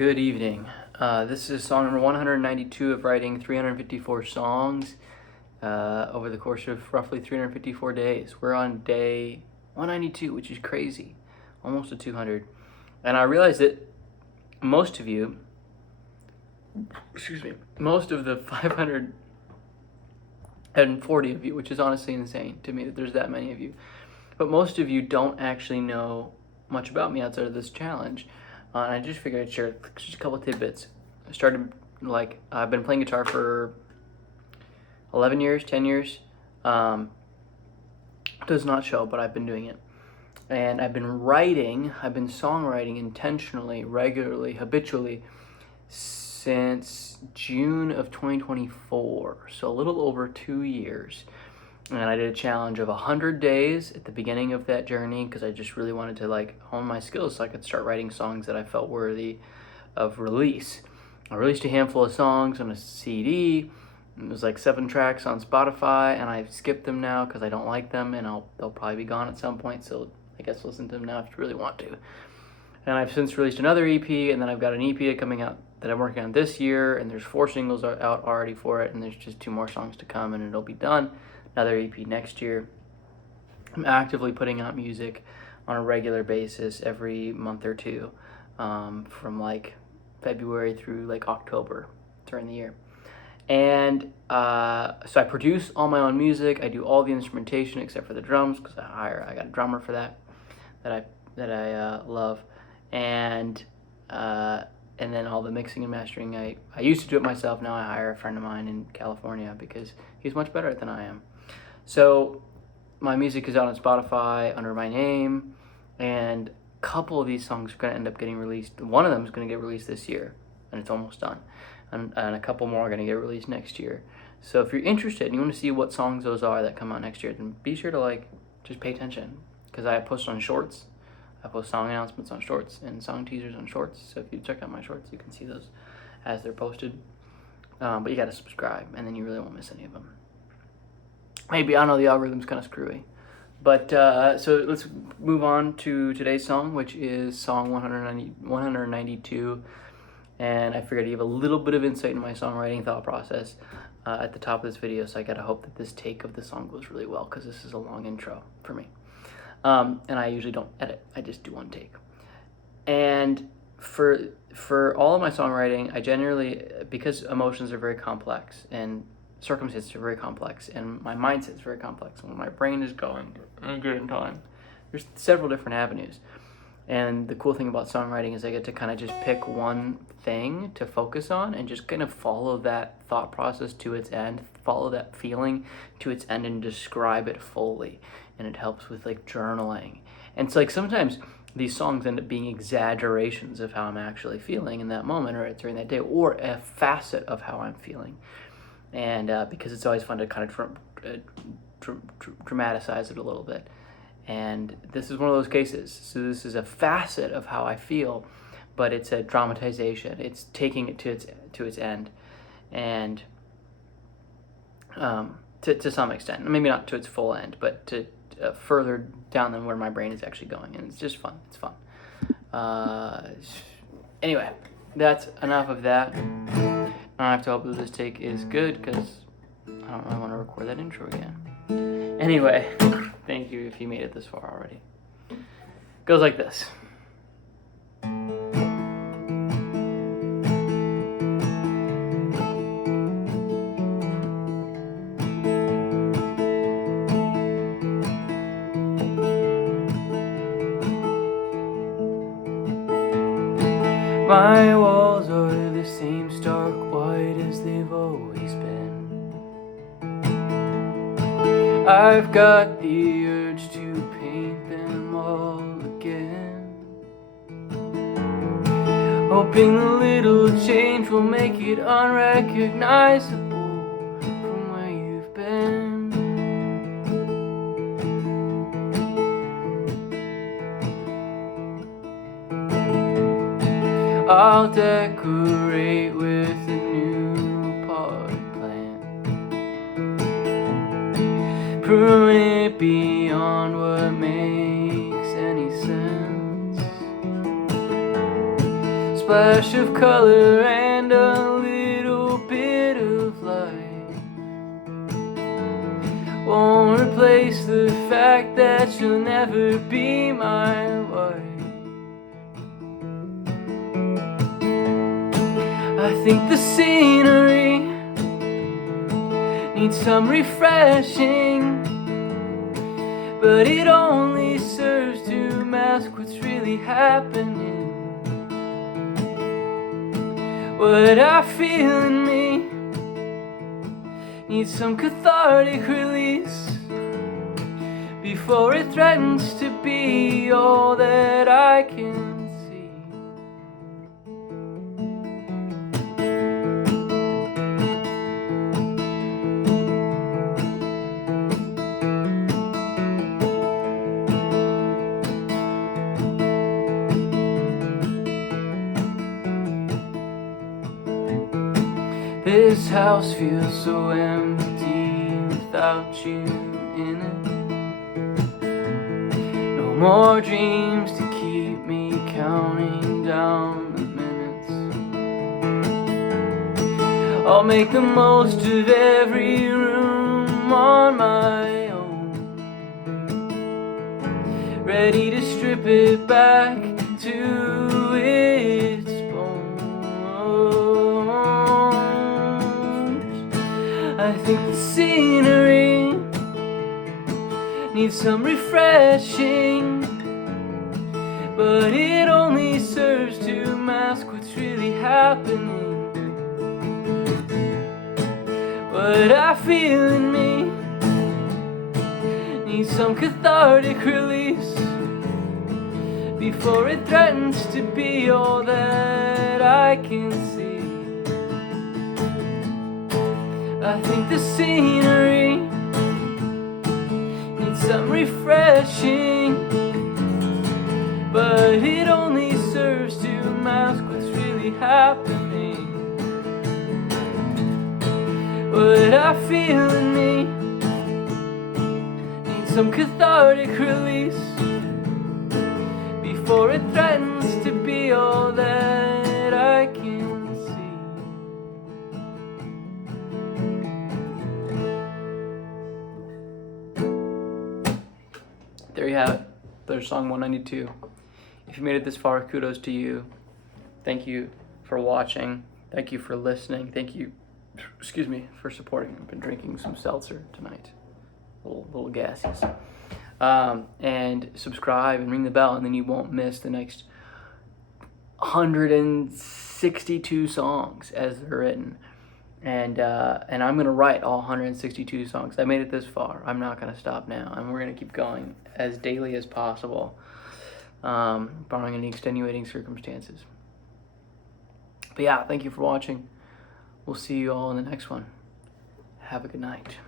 Good evening. This is song number 192 of writing 354 songs over the course of roughly 354 days. We're on day 192, which is crazy, almost to 200. And I realized that most of you, most of the 540 of you, which is honestly insane to me that there's that many of you, but most of you don't actually know much about me outside of this challenge. And I just figured I'd share just a couple of tidbits. I've been playing guitar for 11 years, 10 years. Does not show, but I've been doing it. And I've been songwriting intentionally, regularly, habitually since June of 2024. So a little over 2 years. And I did a challenge of 100 days at the beginning of that journey because I just really wanted to hone my skills so I could start writing songs that I felt worthy of release. I released a handful of songs on a CD. It was 7 tracks on Spotify, and I've skipped them now because I don't like them, and they'll probably be gone at some point, so I guess listen to them now if you really want to. And I've since released another EP, and then I've got an EP coming out that I'm working on this year, and there's 4 singles out already for it, and there's just 2 more songs to come, and it'll be done. Another EP next year. I'm actively putting out music on a regular basis every month or two, from February through October during the year. And so I produce all my own music. I do all the instrumentation except for the drums because I got a drummer for that I love, and then all the mixing and mastering. I used to do it myself. Now I hire a friend of mine in California because he's much better at it than I am. So my music is out on Spotify under my name, and a couple of these songs are going to end up getting released. One of them is going to get released this year, and it's almost done. And a couple more are going to get released next year. So if you're interested and you want to see what songs those are that come out next year, then be sure to just pay attention, because I post on Shorts. I post song announcements on Shorts and song teasers on Shorts. So if you check out my Shorts, you can see those as they're posted. But you got to subscribe, and then you really won't miss any of them. Maybe, I know the algorithm's kind of screwy. But so let's move on to today's song, which is song 192. And I figured I'd give a little bit of insight into my songwriting thought process at the top of this video. So I gotta hope that this take of the song goes really well, because this is a long intro for me. And I usually don't edit. I just do one take. And for all of my songwriting, I generally, because emotions are very complex and circumstances are very complex and my mindset is very complex, when my brain is going in a given time, there's several different avenues. And the cool thing about songwriting is I get to kind of just pick one thing to focus on and just kind of follow that thought process to its end, follow that feeling to its end, and describe it fully. And it helps with journaling. And so sometimes these songs end up being exaggerations of how I'm actually feeling in that moment or during that day, or a facet of how I'm feeling. And because it's always fun to kind of dramatize it a little bit. And this is one of those cases. So this is a facet of how I feel, but it's a dramatization. It's taking it to its end, and to some extent, maybe not to its full end, but to further down than where my brain is actually going. And it's just fun. It's fun. Anyway, that's enough of that. I have to hope that this take is good, because I don't really want to record that intro again. Anyway, thank you if you made it this far already. Goes like this. My walls are the same stark white as they've always been. I've got the urge to paint them all again, hoping a little change will make it unrecognizable from where you've been. I'll decorate with a new potted plant, prune it beyond what makes any sense. splash of color and a little bit of light won't replace the fact that you'll never be my wife. I think the scenery needs some refreshing, but it only serves to mask what's really happening. What I feel in me needs some cathartic release before it threatens to be all that I can see. This house feels so empty without you in it. No more dreams to keep me counting down the minutes. I'll make the most of every room on my own, ready to strip it back to its I think the scenery needs some refreshing, but it only serves to mask what's really happening. What I feel in me needs some cathartic release before it threatens to be all that I can see. I think the scenery needs some refreshing, but it only serves to mask what's really happening. What I feel in me needs some cathartic release before it threatens to be all that I can see. There you have it. There's song 192. If you made it this far, kudos to you. Thank you for watching. Thank you for listening. Thank you, for supporting. I've been drinking some seltzer tonight. A little gaseous. And subscribe and ring the bell, and then you won't miss the next 162 songs as they're written. And I'm gonna write all 162 songs. I made it this far. I'm not gonna stop now, and we're gonna keep going as daily as possible, barring any extenuating circumstances. But yeah, thank you for watching. We'll see you all in the next one. Have a good night.